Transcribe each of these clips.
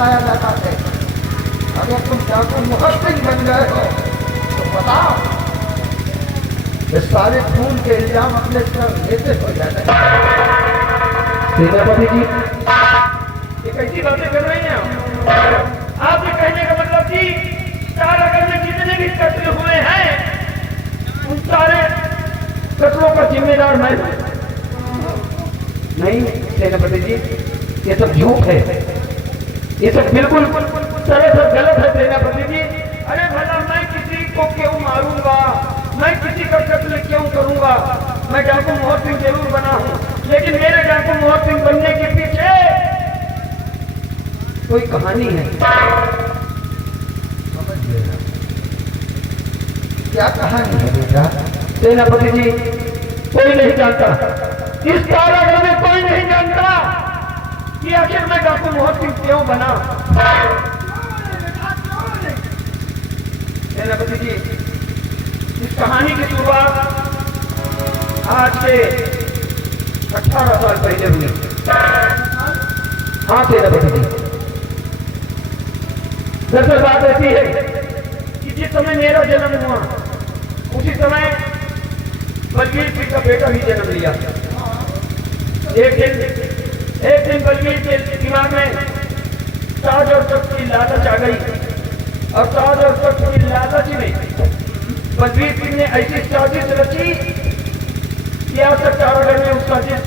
बताया जाता है। अगर तुम डाकू मुहस्सिन बन गए हो तो बताओ, ये सारे खून के इल्जाम अपने सर लेते हो जाते हैं। सेनापति जी, ये कैसी बातें कर रही हैं आपके कहने का मतलब कि तारागढ़ में जितने भी कत्ल हुए हैं उन सारे कत्लों का जिम्मेदार मैं हूं। नहीं सेनापति जी, ये सब झूठ है, ये सब बिल्कुल सरासर गलत है सेनापति जी। अरे भला मैं किसी को क्यों मारूंगा, मैं किसी का कत्ल क्यों करूंगा? मैं डाकू मोहसिन जरूर बना हूं, लेकिन मेरे डाकू मोहसिन बनने के पीछे कोई कहानी है। समझ लेना क्या कहानी है बेटा। सेनापति जी, कोई नहीं जानता, इस तारागढ़ में कोई नहीं जानता कि आखिर मैं डाकू मोहसिन क्यों बना। सेनापति जी, इस कहानी की शुरुआत आज से 18 साल पहले हुई। हाँ सेनापति जी, दरअसल बात ऐसी है कि जिस समय मेरा जन्म हुआ उसी समय बलवीर सिंह का बेटा भी जन्म लिया। एक दिन बलवीर के दिमाग में ताज और तख्त की लालच आ गई और ताज और तख्त की लालच में बलवीर सिंह ने ऐसी साजिश रची कि आज तक तारागढ़ में उस साजिश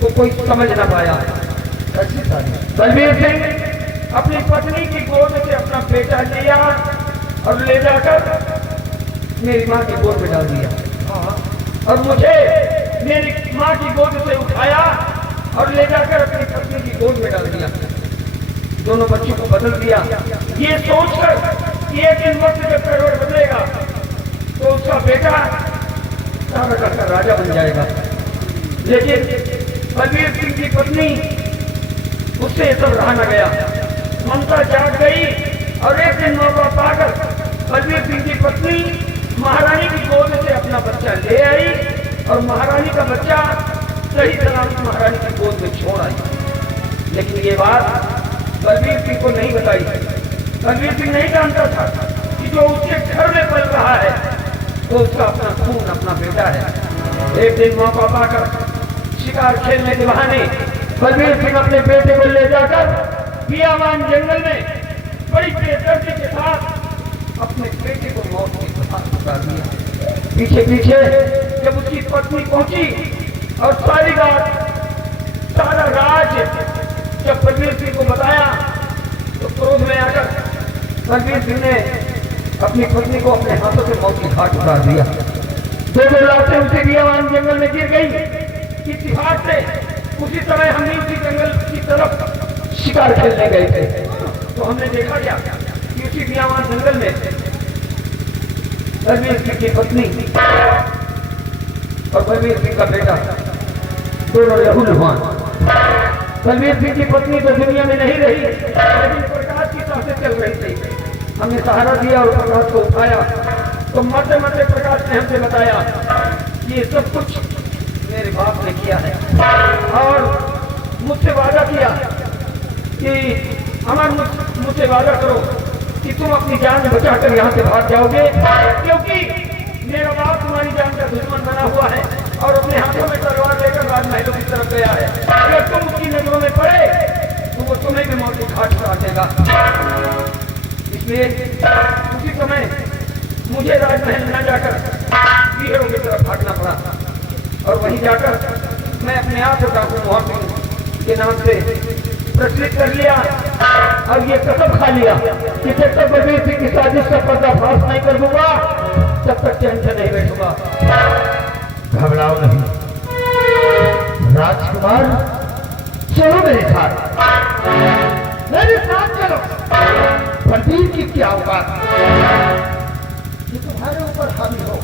को कोई समझ ना पाया। कैसी साजिश? बलवीर सिंह अपनी पत्नी की गोद से अपना बेटा लिया और ले जाकर मेरी माँ की गोद में डाल दिया और मुझे मेरी माँ की गोद से उठाया और ले जाकर अपनी पत्नी की गोद में डाल दिया। दोनों बच्चों को बदल दिया, ये सोचकर कि एक दिन वक्त जब करवट बदलेगा तो उसका बेटा तारागढ़ का राजा बन जाएगा। लेकिन बलवीर सिंह की पत्नी, उससे ये सब रहा न गया, ममता जाग गई और एक दिन मौका पाकर बलवीर सिंह की पत्नी महारानी की गोद से अपना बच्चा ले आई और महारानी का बच्चा सही सलामत महारानी की गोद में छोड़ आई। लेकिन ये बात बलवीर सिंह को नहीं बताई। बलवीर सिंह नहीं जानता था कि जो उसके घर में पल रहा है वो उसका अपना खून, अपना बेटा है। एक दिन मौका पाकर शिकार खेलने के बहाने बलवीर सिंह अपने बेटे को ले जाकर बियावान जंगल में बड़ी बेदर्दी के साथ अपने बेटे को मौत की घाट उतार दिया। पीछे पीछे जब उसकी पत्नी पहुंची और सारी बात, सारा राज जब बलवीर सिंह को बताया तो क्रोध में आकर बलवीर सिंह ने अपनी पत्नी को अपने हाथों से मौत की घाट उतार दिया। दो लाशें उसी बियावान जंगल में गिर गई। इत्तेफाक से उसी समय हम उसी जंगल की तरफ शिकार खेलने गए थे तो हमने देखा क्या कि उसी बियावान जंगल में बलवीर सिंह की पत्नी और बलवीर सिंह का बेटा दोनों लहूलुहान। बलवीर सिंह की पत्नी तो दुनिया में नहीं रही, लेकिन प्रकाश की सांसें चल रही थी। हमने सहारा दिया और प्रकाश को उठाया तो मरते मरते प्रकाश ने हमसे बताया कि ये सब कुछ मेरे बाप ने किया है और मुझसे वादा किया कि अमर मुझसे वादा करो कि तुम अपनी जान बचाकर यहाँ से भाग जाओगे, क्योंकि मेरा बाप तुम्हारी जान का दुश्मन बना हुआ है और अपने हाथों में तलवार लेकर राजमहलों की तरफ गया है। अगर तुम उसकी नजरों में पड़े तो वो तुम्हें भी मौत की घाट उतार देगा। इसलिए उसी समय मुझे राजमहल न जाकर वीरों की तरफ भागना पड़ा और वहीं जाकर मैं अपने आप को डाकू मोहसिन के नाम से प्रचलित कर लिया और ये कसम खा लिया कि जब तक बलवीर सिंह की साजिश का पर्दाफाश नहीं कर दूंगा तब तक चैन से नहीं बैठूंगा। घबराओ नहीं राजकुमार, चलो मेरे साथ, मेरे साथ चलो। बलवीर की क्या औकात, ये तुम्हारे ऊपर हावी हो।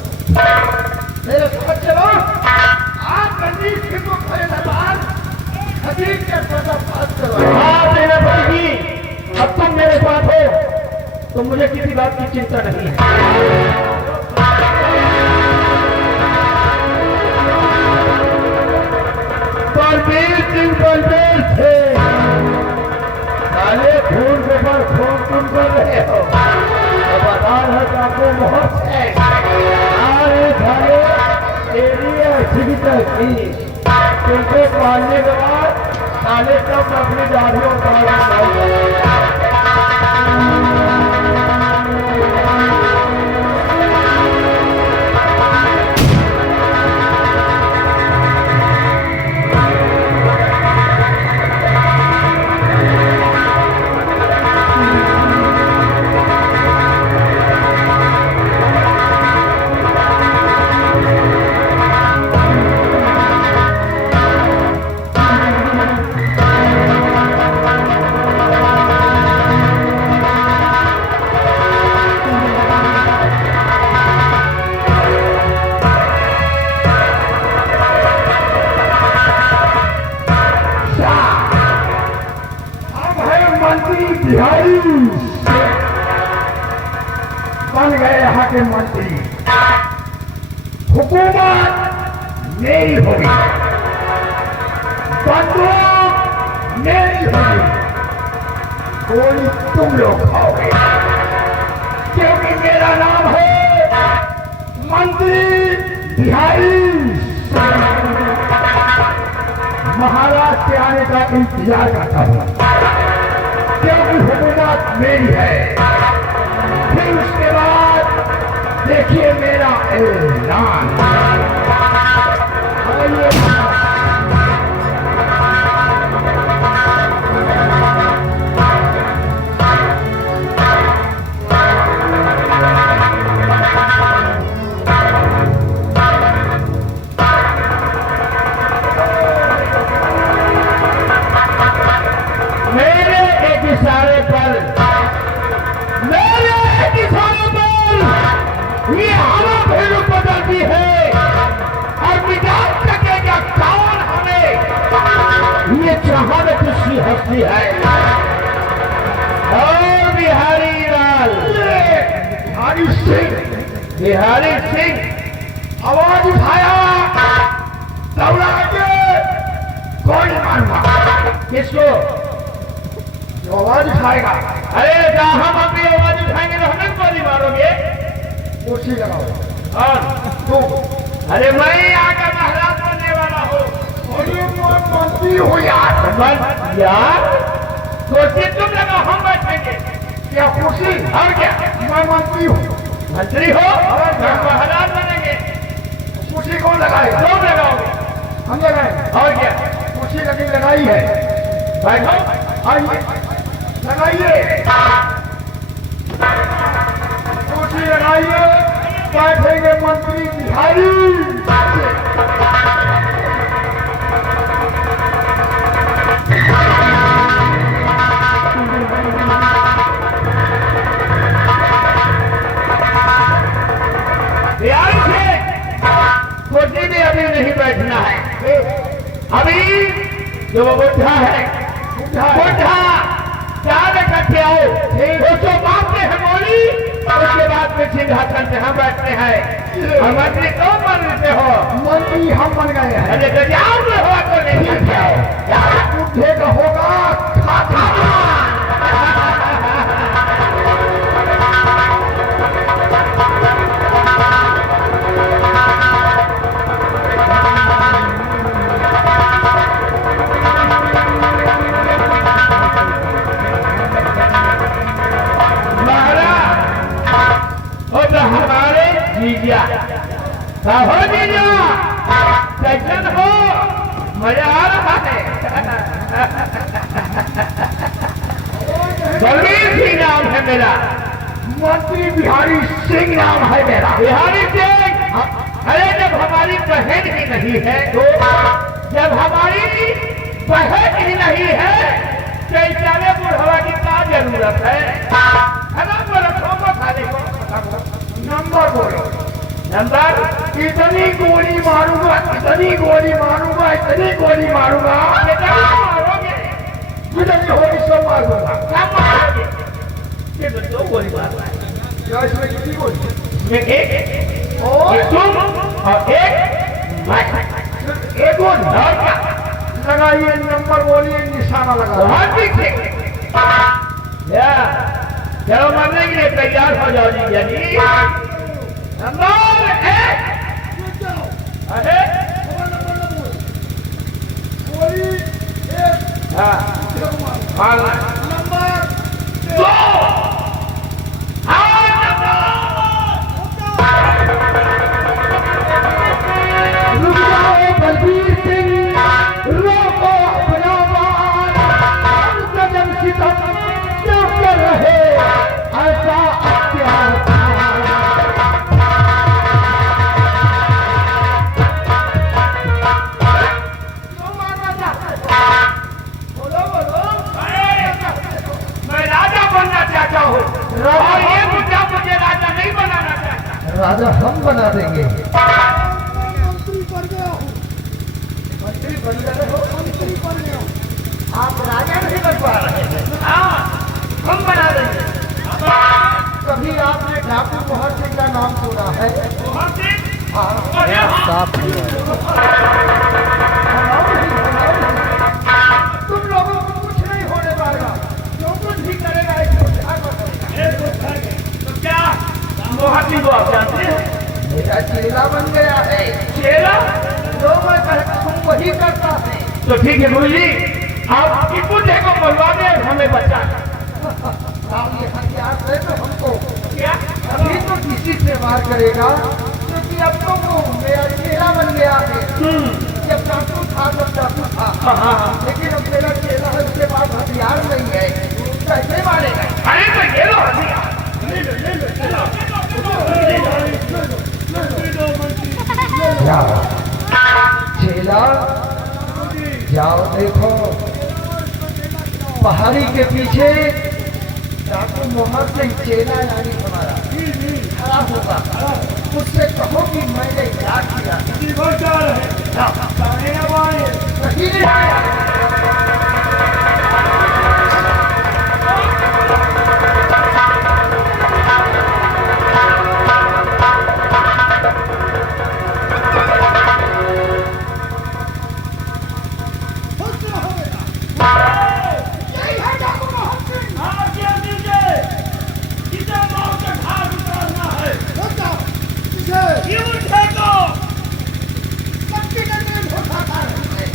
मेरे साथ चलो, आप बलवीर सिंह को खड़े दरबार हकीम के पर्दाफाश करो। हाँ सेनापति जी, अब तुम मेरे साथ हो तो मुझे किसी बात की चिंता नहीं है। बलवीर सिंह काले खून से अपनी दाढ़ी और बाल बिहारी बन गए यहाँ के मंत्री। हुकूमत मेरी होगी, बंदूक मेरी होगी, गोली तुम लोग खाओगे, क्योंकि मेरा नाम है मंत्री बिहारी। महाराज के आने का इंतजार करता हूँ, क्योंकि हुकूमत मेरी है। फिर उसके बाद देखिए मेरा ऐलान। इशारे पर ये हवा भी रुक बदलती है और मिटा सकेगा कौन हमें, ये चाहत किसकी हस्ती है। और बिहारी लाल बिहारी सिंह आवाज उठाया, दौड़ा के गोली मारूंगा। किसको? जो आवाज उठाएगा। अरे हम अपनी आवाज उठाएंगे तो हमें गोली मारोगे? कुर्सी लगाओ। और तुम? अरे मैं आकर महाराज बनने वाला हूँ। मंत्री हो यार, कुर्सी तुम लगाओ, हम बैठेंगे। क्या कुर्सी? और क्या? मैं मंत्री हूँ। मंत्री हो? हम महाराज बनेंगे। कुर्सी कौन लगाएगा? तुम लगाओगे। हम लगाएंगे। और क्या? कुर्सी लगाई है। बैठो, आइए लगाइए, कुर्सी लगाइए, बैठेंगे मंत्री बिहारी। बिहारी से कुर्सी में अभी नहीं बैठना है। अभी जो वो बुढ़ा है, बुढ़ा चार इकट्ठे आओ, वो जो मारते हैं गोली, उसके बाद में सिंहासन पे हम बैठते हैं। और मंत्री कौन बनते हो? मंत्री हम बन गए हैं। अरे गजाओ में हो तो नहीं जाओ, बुढ़े का होगा खाता। हो जीजा, कैसन हो? मजा आ रहा है। बलवीर सिंह नाम है मेरा। मंत्री बिहारी सिंह नाम है मेरा। बिहारी सिंह? अरे जब हमारी बहन ही नहीं है तो, जब हमारी बहन ही नहीं है तो इतने बुढ़वा की क्या जरूरत है? नंबर बोलो। नंबर? इतनी गोली मारूंगा, इतनी गोली मारूंगा, इतनी गोली मारूंगा। कितनी मारोगे? जितनी होगी सब मार दूंगा। सब मारोगे? ये तो दो गोली मारना है। इसमें कितनी गोली? इसमें एक और तुम और एक मैं। एक गोली और क्या? लगाइए नंबर, बोलिए, निशाना लगा। बहुत पीछे चलो, मरने के लिए तैयार हो जाओ जी। जी नंबर एक। अरे गोली एक। हाँ मारना नंबर दो। हाँ, नंबर। रुक जाओ बलबीर सिंह, रोको अपना वार, हम कदम सितम क्यों कर रहे ऐसा अत्याचार। क्यों मारना चाहते हो? बोलो बोलो। मैं राजा बनना चाहता हूँ राजा? और ये मुद्दा मुझे राजा नहीं बनाना चाहता। राजा हम बना देंगे। मंत्री बन गया हूँ, मंत्री बन गए हो? मंत्री बन गया हूँ। आप राजा नहीं बन पा रहे हैं। हाँ, हम बना देंगे। कभी आपने डाकू मोहन सिंह का नाम सुना है? मोहन सिंह? हाँ। अरे हाँ। तुम लोगों को कुछ नहीं होने वाला, जो कुछ भी करेगा एक बुद्धिमान करेगा। तो क्या मोहन सिंह को आप जानते हैं? मेरा चेला बन गया है। चेला? जो मैं कहता हूँ वही करता है। तो ठीक है गुरु जी, आप की बुद्धि को बुलवा दें, हमें बचा। आप ये हथियार दे तो हमको, क्या? अभी तो किसी से वार करेगा, क्योंकि अब तो वो मेरा चेला बन गया है। जब डाकू था तब डाकू था, हाँ। लेकिन अब मेरा चेला है, उसके पास हथियार नहीं है, कैसे मारेगा? अरे तो ये लो हथियार। जाओ चेला, जाओ देखो पहाड़ी के पीछे डाकू मोहन सिंह चेला यानी हमारा खड़ा होगा। उससे कहो कि मैंने क्या किया। कहीं नहीं। खुश रहो बेटा। यही है डाकू मोहन सिंह। रुक जाओ, पीछे सबकी नजरें धोखा खा रही है।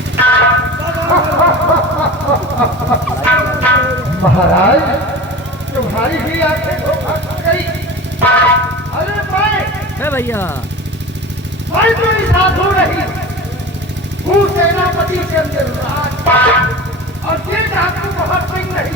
महाराज, तुम्हारी भी आंखें धोखा खा गई। अरे मैं भैया कोई साधु नहीं हूँ, सेनापति चंद्रराज, और ये डाकू मोहन सिंह नहीं।